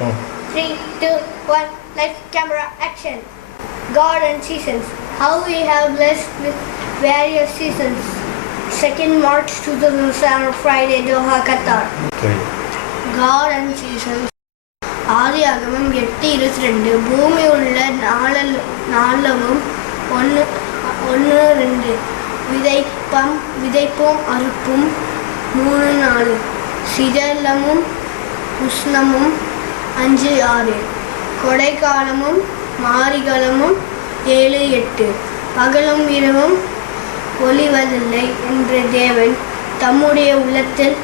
3, 2, 1, light, camera, action. God and seasons. How we have blessed with various seasons. 2nd March 2007, Friday, Doha, Qatar. God and seasons. ஆதியாகமம் 8:22 பூமி உள்ள நாளவும் 1:2 விதைப்பும் அறுப்பும் 3:4 சிதலமும் உஷ்ணமும் 5:6 கொடைக்காலமும் மாரிகாலமும் 7:8 பகலும் இரவும் ஒளிவதில்லை என்று தேவன் தம்முடைய உள்ளத்தில்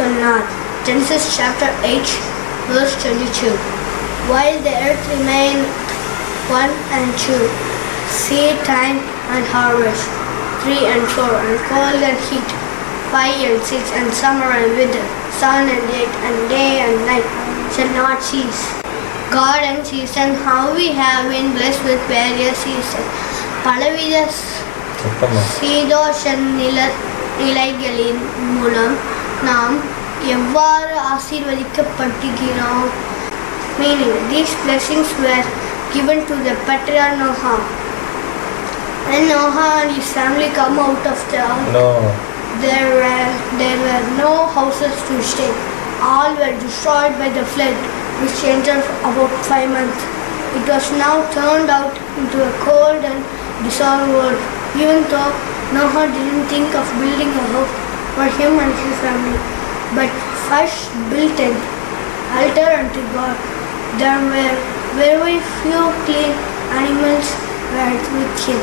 சொன்னார். Genesis chapter 8 verse 22. While the earth remained 1 and 2, seed time and harvest 3 and 4, and cold and heat 5 and 6, and summer and winter 7 and 8, and day and night shall not cease. God and season, how we have been blessed with various seasons. பலவித சீதோஷ நிலைகளின் மூலம் நாம் எவ்வாறு ஆசீர்வதிக்கப்படுகிறோம். Meaning, these blessings were given to the patriarch Noah. When Noah and his family come out of the ark, there were no houses to stay. All were destroyed by the flood, which entered about 5 months. It was now turned out into a cold and dissolved world. Even though Noah didn't think of building a house for him and his family, but first built an altar unto God. There were very few clean animals were with him.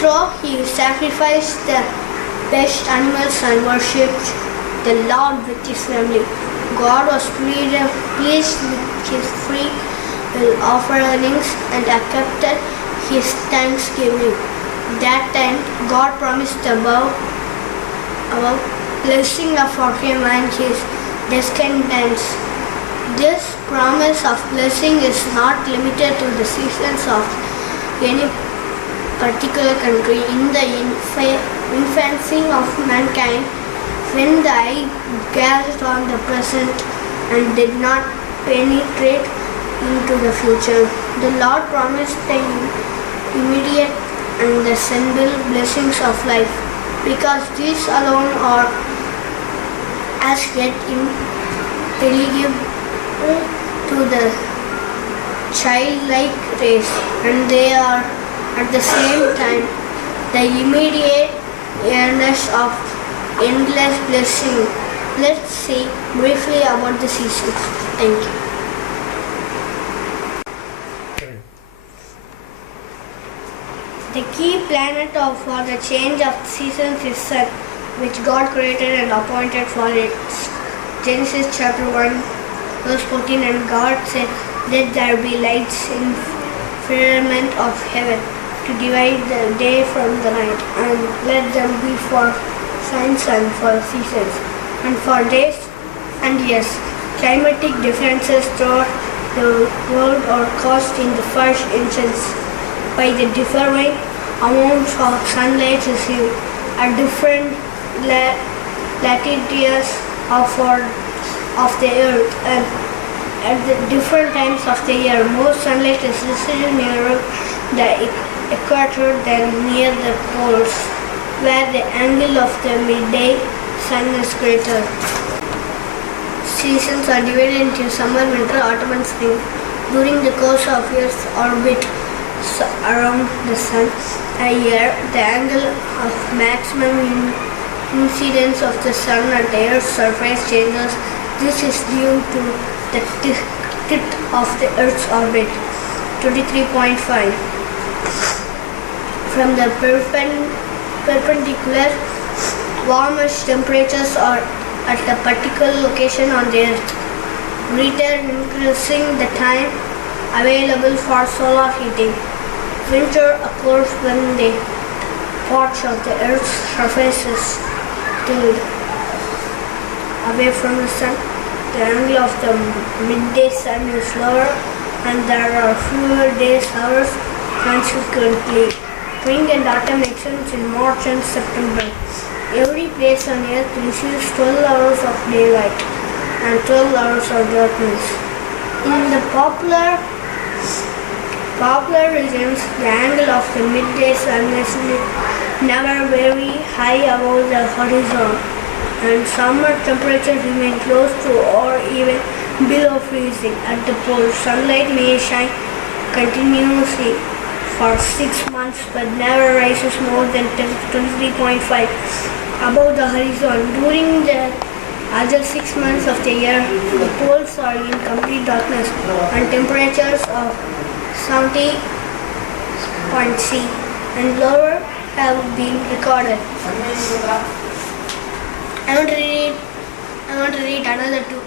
So he sacrificed the best animals and worshipped the Lord with his family. God was pleased with his free will offerings and accepted his thanksgiving. That time God promised above blessing for him and his descendants. This promise of blessing is not limited to the seasons of any particular country. In the infancy of mankind, when the eye gazed on the present and did not penetrate into the future, the Lord promised the immediate and the simple blessings of life, because these alone are as yet intelligible to the childlike race, and they are at the same time the immediate earnest of endless blessing. Let's see briefly about the seasons. Thank you. The key planet for the change of seasons is sun, which God created and appointed for it. Genesis chapter 1 verse 14, and God said, let there be lights in firmament of heaven to divide the day from the night, and let them be for signs and for seasons, and for days and years. Climatic differences throughout the world are caused in the first instance by the differing amounts of sunlight received at different latitudes of the earth, and at the different times of the year. More sunlight is received nearer the equator than near the poles, where the angle of the midday sun is greater. Seasons are divided into summer, winter, autumn and spring. During the course of Earth's orbit around the sun, a year, the angle of maximum incidence of the sun at the Earth's surface changes. This is due to the tilt of the Earth's orbit, 23.5. From the perpendicular, warmest temperatures are at a particular location on the Earth, greater increasing the time available for solar heating. Winter occurs when the parts of the Earth's surface is tilted away from the sun. The angle of the midday sun is lower, and there are fewer days hours consequently. Spring and autumn extends in March and September. Every place on Earth receives 12 hours of daylight. and 12 hours of darkness. In the popular regions, the angle of the midday sun is never very high above the horizon, and summer temperatures remain close to or even below freezing. At the poles, sunlight may shine continuously for 6 months but never rises more than 23.5 above the horizon. During the other 6 months of the year, the poles are in complete darkness and temperatures of 70.C and lower have been recorded. I want to read another two.